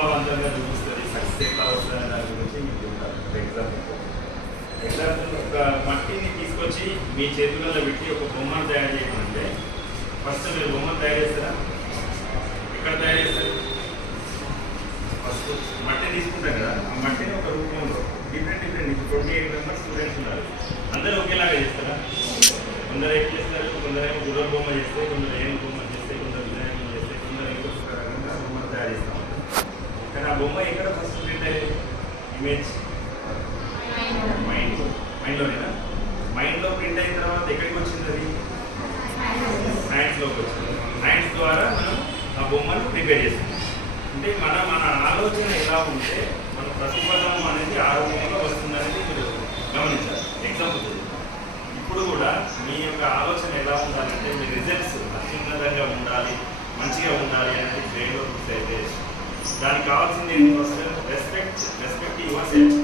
ఆలోచన ఎంత చూపిస్తుంది సక్సెస్ ఎట్లా వస్తుంది దాని గురించి మీకు చెప్తారు ఎగ్జాంపుల్ ఎగ్జాంపుల్ ఒక మట్టిని తీసుకొచ్చి మీ చేతులలో పెట్టి ఒక బొమ్మను తయారు చేయమంటే ఫస్ట్ మీరు బొమ్మను తయారు చేస్తారా ఎక్కడ తయారు చేస్తారు ఫస్ట్ మట్టి తీసుకుంటారు కదా ఆ మట్టిని ఒక రూపంలో different different twenty eight members students ఉన్నారు అందరూ ఒకేలాగా చేస్తారా కొందరు ఏం చేస్తారు కొందరేమో గుర్ర బొమ్మ చేస్తే కొందరు ఏం బొమ్మ చేస్తే కొందరు వినాయకులు చేస్తే కొందరు ఇంకొక రకంగా బొమ్మను తయారు చేస్తూ ఉంటారు కానీ ఆ బొమ్మ ఎక్కడ ఫస్ట్ ప్రింట్ అయ్యేది ఇమేజ్ మైండ్ మైండ్లోనేనా మైండ్లో ప్రింట్ అయిన తర్వాత ఎక్కడికి వచ్చింది అది? సైన్స్లోకి వచ్చింది. సైన్స్ ద్వారా మనం ఆ బొమ్మను ప్రిపేర్ చేస్తాం. అంటే మన మన ఆలోచన ఎలా ఉంటే మన ప్రతిఫలం అనేది ఆరోగ్యంగా వస్తుందనేది మీరు గమనించాలి. ఎగ్జాంపుల్ ఇప్పుడు కూడా మీ యొక్క ఆలోచన ఎలా ఉండాలంటే మీ రిజల్ట్స్ అత్యున్నతంగా ఉండాలి మంచిగా ఉండాలి అనేది బ్రెయిన్లో ఫిక్స్ అయితే దానికి కావాల్సింది ఏంటి first respect respect yourself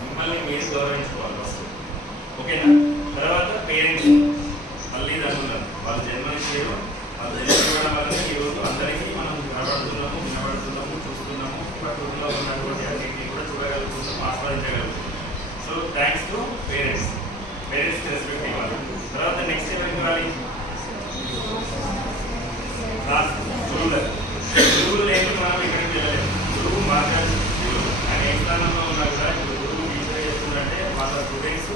మిమ్మల్ని మీరు గౌరవించుకోవాలి ఫస్ట్ ఓకేనా తర్వాత పేరెంట్స్ తల్లిదండ్రులను వాళ్ళు జన్మనిచ్చేరు వాళ్ళు జన్మించడం వల్లనే ఈరోజు అందరికీ మనం కనబడుతున్నాము వినబడుతున్నాము చూస్తున్నాము ప్రకృతిలో ఉన్నటువంటి అన్నింటినీ కూడా చూడగలుగుతున్నాము ఆస్వాదించగలుగుతున్నాము సో థ్యాంక్స్ టు పేరెంట్స్ పేరెంట్స్కి రెస్పెక్ట్ ఇవ్వాలి తర్వాత నెక్స్ట్ ఎవరికి ఇవ్వాలి క్లాస్ గురువులకు గురువులు లేకుండా మనం ఇక్కడికి వెళ్ళలేము గురువు మార్గదర్శకులు ఆయన ఏ స్థానంలో ఉన్నా కూడా ఇప్పుడు గురువు టీచర్ చేస్తుందంటే వాళ్ళ స్టూడెంట్స్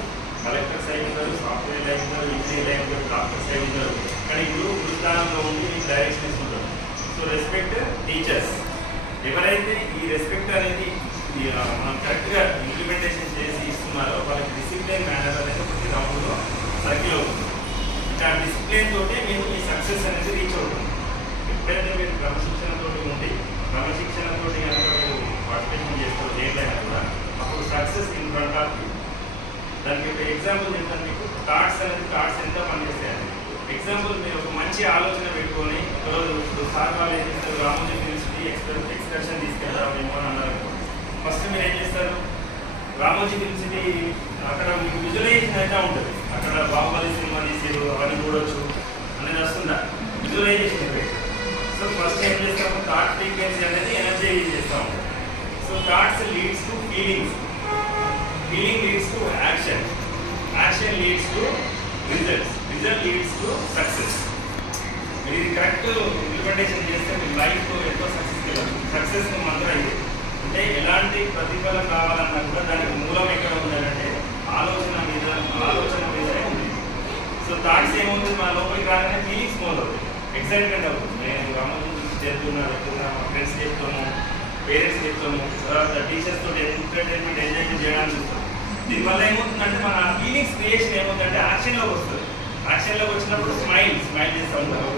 కలెక్టర్స్ అయి ఉంటారు సాఫ్ట్వేర్ అయి ఉంటారు ఇంజనీర్ అయి ఉంటారు డాక్టర్స్ అయి ఉంటారు కానీ గురువు గురు స్థానంలో ఉండి మీకు డైరెక్షన్ ఇస్తుంటారు సో రెస్పెక్ట్ టీచర్స్ ఎవరైతే ఈ రెస్పెక్ట్ అనేది మనం కరెక్ట్గా ఇంప్లిమెంటేషన్ చేసి ఇస్తున్నారో వాళ్ళకి డిసిప్లిన్ మేనర్ అనేది ప్రతి రౌండ్లో సర్కిల్ అవుతుంది. అంటే ఆ డిసిప్లిన్ తోటే మీరు మీ సక్సెస్ అనేది రీచ్ అవుతుంది. ఎప్పుడైతే మీరు క్రమశిక్షణతో ఉండి క్రమశిక్షణతో కనుక మీరు పార్టిసిపేషన్ చేస్తారు దేంట్లైనా కూడా అప్పుడు సక్సెస్ ఇన్ ఫ్రంట్ ఆఫ్ దానికి ఒక ఎగ్జాంపుల్ చెప్తాను మీకు. థాట్స్ అనేది థాట్స్ ఎంత పనిచేస్తాయి? ఎగ్జాంపుల్ మీరు ఒక మంచి ఆలోచన పెట్టుకొని ఒకరోజు ఇప్పుడు సార్ వాళ్ళు ఏం చేస్తారు? రామోజీ యూనివర్సిటీ ఎక్స్ప్రెస్ ఎక్స్కర్షన్ తీసుకెళ్తారు అని అన్నారు. ఫస్ట్ మీరు ఏం చేస్తారు? రామోజీ యూనివర్సిటీ అక్కడ మీకు విజువలైజేషన్ అయితే ఉంటుంది. అక్కడ బాహుబలి సినిమా తీసారు అవన్నీ చూడొచ్చు. అనేది వస్తుందా విజువలైజేషన్ సో ఫస్ట్ ఏం చేస్తాము థాట్ ఫ్రీక్వెన్సీ అనేది ఎనర్జీ చేస్తాము so thoughts leads to feelings feeling leads to action action leads to results result leads to success మీరు ఇది కరెక్ట్ ఇంప్లిమెంటేషన్ చేస్తే మీ లైఫ్ ఎంతో సక్సెస్ సక్సెస్ మంత్రం ఇది. అంటే ఎలాంటి ప్రతిఫలం కావాలన్నా కూడా దానికి మూలం ఎక్కడ ఉండాలంటే ఆలోచన మీద ఆలోచన మీదనే ఉంది. సో థాట్స్ ఏమవుతుంది? మా లోపలికి రాగానే ఫీలింగ్స్ మొదలవుతుంది ఎక్సైట్మెంట్ అవుతుంది. నేను అమ్మ చేస్తున్నా లేకుండా మా ఫ్రెండ్స్ చెప్తాము పేరెంట్స్ చెప్తాము తర్వాత టీచర్స్ తోటి ఎంటర్టైన్మెంట్ ఎంజాయ్మెంట్ చేయడానికి చూస్తాం. దీనివల్ల ఏమవుతుందంటే మన ఫీలింగ్స్ క్రియేషన్ ఏమవుతుందంటే యాక్షన్లోకి వస్తుంది. యాక్షన్లోకి వచ్చినప్పుడు స్మైల్ స్మైల్ చేస్తూ ఉంటారు.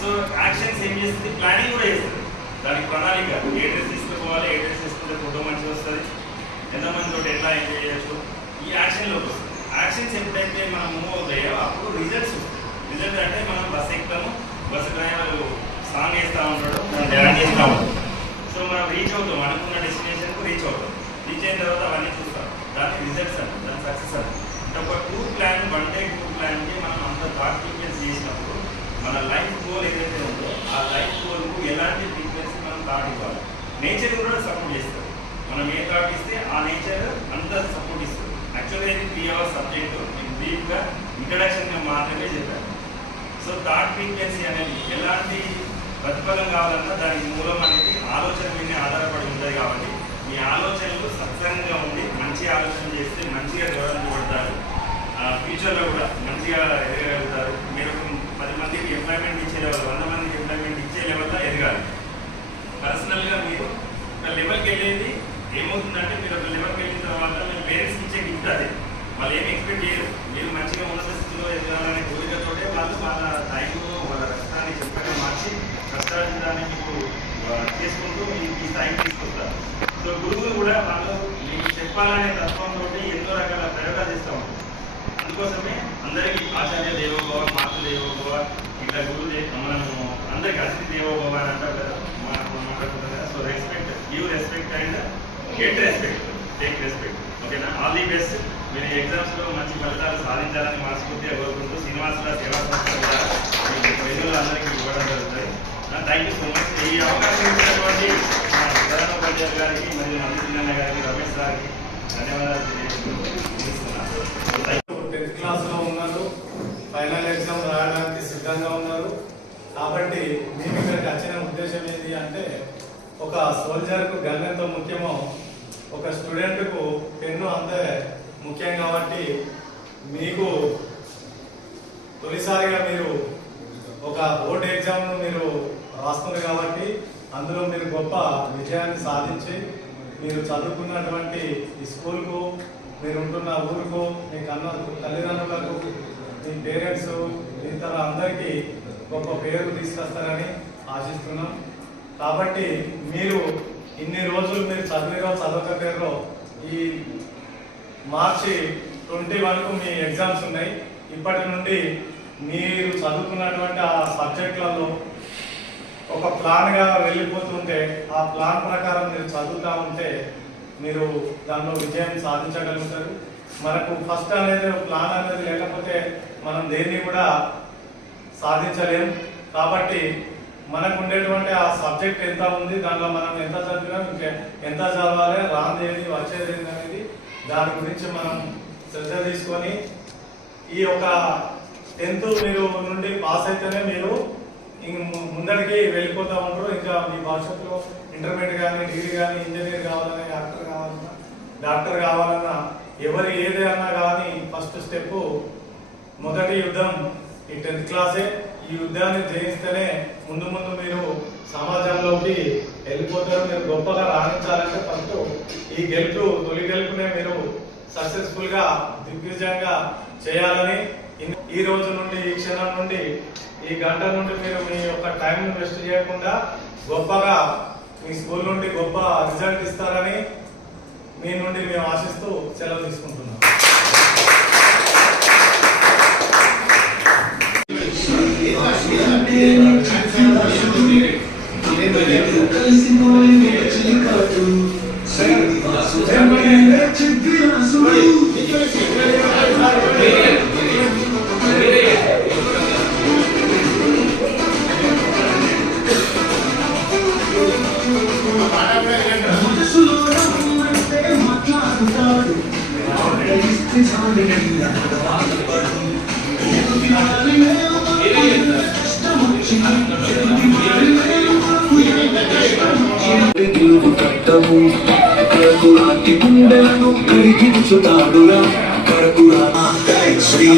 సో యాక్షన్స్ ఏం చేస్తుంది? ప్లానింగ్ కూడా చేస్తుంది. దానికి ప్రణాళిక. ఏ డ్రెస్ తీసుకుపోవాలి ఏ డ్రెస్ తీసుకుంటే ఫోటో మంచిగా వస్తుంది ఎంతమంది తోటి ఎట్లా ఎంజాయ్ చేయొచ్చు? ఈ యాక్షన్లోకి వస్తుంది. యాక్షన్స్ ఎప్పుడైతే మనం మూవ్ అవుతాయో అప్పుడు రిజల్ట్స్ రిజల్ట్ అంటే మనం బస్ ఎక్కుతాము బస్సు డ్రైవర్ సాంగ్ వేస్తూ ఉంటాడు మనం డ్యాన్స్ చేస్తూ ఉంటాం. సో మనం రీచ్ అవుతాం. అనుకున్న డెస్టినేషన్కు రీచ్ అవుతాం. రీచ్ అయిన తర్వాత అవన్నీ చూస్తాం. దాన్ని రిజల్ట్స్ అంటాం. దాని సక్సెస్ అంటాం. అంటే ఒక tour plan one day tour ప్లాన్కి మనం అంత థాట్ ఫ్రీక్వెన్సీ చేసినప్పుడు మన లైఫ్ గోల్ ఏదైతే ఉందో ఆ లైఫ్ గోల్కు ఎలాంటి ఫ్రీక్వెన్సీ మనం థాట్ ఇవ్వాలి? నేచర్ కూడా సపోర్ట్ చేస్తుంది. మనం ఏ థాట్ ఇస్తే ఆ నేచర్ అంత సపోర్ట్ ఇస్తుంది. యాక్చువల్గా ఇది త్రీ అవర్స్ సబ్జెక్ట్ నేను బ్రీఫ్గా ఇంట్రడక్షన్గా మాత్రమే చెప్పాను. సో థాట్ ఫ్రీక్వెన్సీ అనేది ఎలాంటి ప్రతిఫలం కావాలన్నా దానికి మూలం అనేది ఆలోచన మీద ఆధారపడి ఉంటుంది కాబట్టి మీ ఆలోచనలు సత్సంగంగా ఉండి మంచి ఆలోచన చేస్తే మంచిగా గౌరవించబడతారు ఫ్యూచర్లో కూడా మంచిగా ఎదగలుగుతారు ఏమవుతుందంటే మీరు ఒక లెవెల్కి వెళ్ళిన తర్వాత మీ పేరెంట్స్కి ఇచ్చే గిఫ్ట్ అది వాళ్ళు ఏమి ఎక్స్పెక్ట్ చేయరు. మీరు మంచిగా ఉన్నత స్థితిలో ఎదగాలనే కోరికతోటే వాళ్ళు వాళ్ళ టైంలో వాళ్ళ కష్టాన్ని చెప్పగా మార్చి కష్టాన్ని మీకు చేసుకుంటూ మీకు ఈ స్థాయికి తీసుకొస్తారు. సో గురువులు కూడా వాళ్ళు మీకు చెప్పాలనే తత్వంతో ఎన్నో రకాల ప్రయోగాలు చేస్తూ ఉంటారు. అందుకోసమే అందరికీ ఆచార్య దేవోభవ మాతృ దేవోభవ ఇట్లా గురువు మనము అందరికీ అతిథి దేవోభవ అని అంటారు కదా మనకు మాట్లాడుకుంటారు కదా. So respect give respect and get respect take respect ఓకేనా ఆల్ ది బెస్ట్ మీరు ఎగ్జామ్స్లో మంచి ఫలితాలు సాధించాలని మనస్ఫూర్తిగా కోరుకుంటూ శ్రీనివాసరావు సేవా సంస్థ ప్రజలు అందరికీ ఇవ్వడం జరుగుతుంది. థ్యాంక్ యూ సో మచ్ ఈ అవకాశం ఇచ్చినటువంటి మా ప్రధాన ఉపాధ్యాయులు గారికి మరియు మంత్రి గారికి రమేష్ గారికి ధన్యవాదాలు తెలియజేస్తున్నాను. టెన్త్ క్లాస్లో ఉన్నారు. ఫైనల్ ఎగ్జామ్ రాయడానికి సిద్ధంగా ఉన్నారు. కాబట్టి మేము ఇక్కడికి వచ్చిన ఉద్దేశం ఏంటి అంటే ఒక సోల్జర్కు గన్ ఎంత ముఖ్యమో ఒక స్టూడెంట్కు పెన్ను అంతే ముఖ్యం కాబట్టి మీకు తొలిసారిగా మీరు ఒక బోర్డ్ ఎగ్జామ్ను మీరు రాస్తున్నారు కాబట్టి అందులో మీరు గొప్ప విజయాన్ని సాధించి మీరు చదువుకున్నటువంటి ఈ స్కూల్కు మీరు ఉంటున్న ఊరుకు మీ కన్న తల్లిదండ్రులకు మీ పేరెంట్స్ ఇతర అందరికీ గొప్ప పేరు తీసుకొస్తారని ఆశిస్తున్నాం. కాబట్టి మీరు ఇన్ని రోజులు మీరు చదివిరో చదవకపోయారో ఈ మార్చి ట్వంటీ వరకు మీ ఎగ్జామ్స్ ఉన్నాయి. ఇప్పటి నుండి మీరు చదువుకున్నటువంటి ఆ సబ్జెక్టులలో ఒక ప్లాన్గా వెళ్ళిపోతుంటే ఆ ప్లాన్ ప్రకారం మీరు చదువుతూ ఉంటే మీరు దానిలో విజయం సాధించగలుగుతారు. మనకు ఫస్ట్ అనేది ప్లాన్ అనేది లేకపోతే మనం దేన్ని కూడా సాధించలేము కాబట్టి మనకు ఉండేటువంటి ఆ సబ్జెక్ట్ ఎంత ఉంది దానిలో మనం ఎంత చదివినాం ఇంకా ఎంత చదవాలి రాంది ఏది వచ్చేది ఏంది అనేది దాని గురించి మనం శ్రద్ధ తీసుకొని ఈ యొక్క టెన్త్ మీరు నుండి పాస్ అయితేనే మీరు ఇంక ముందరికి వెళ్ళిపోతూ ఉంటారు. ఇంకా మీ భవిష్యత్తులో ఇంటర్మీడియట్ కానీ డిగ్రీ కానీ ఇంజనీర్ కావాలన్నా డాక్టర్ కావాలన్నా డాక్టర్ కావాలన్నా ఎవరు ఏది అన్నా కానీ ఫస్ట్ స్టెప్ మొదటి యుద్ధం ఈ టెన్త్ క్లాసే. ఈ యుద్ధాన్ని జయిస్తేనే ముందు ముందు మీరు సమాజంలోకి వెళ్ళిపోతారు. మీరు గొప్పగా రాణించాలంటే ఫస్ట్ ఈ గెలుపు తొలి గెలుపునే మీరు సక్సెస్ఫుల్గా దిగ్విజయంగా చేయాలని ఈ రోజు నుండి ఈ క్షణం నుండి ఈ గంట నుండి మీరు మీ యొక్క టైం వేస్ట్ చేయకుండా గొప్పగా మీ స్కూల్ నుండి గొప్ప రిజల్ట్ ఇస్తారని మీ నుండి మేము ఆశిస్తూ సెలవు తీసుకుంటున్నాం. Please hold me in ఇల్లు కట్టము కరకురాటి గుండెలను కరిగించుతాడురా కరకురా శ్రీ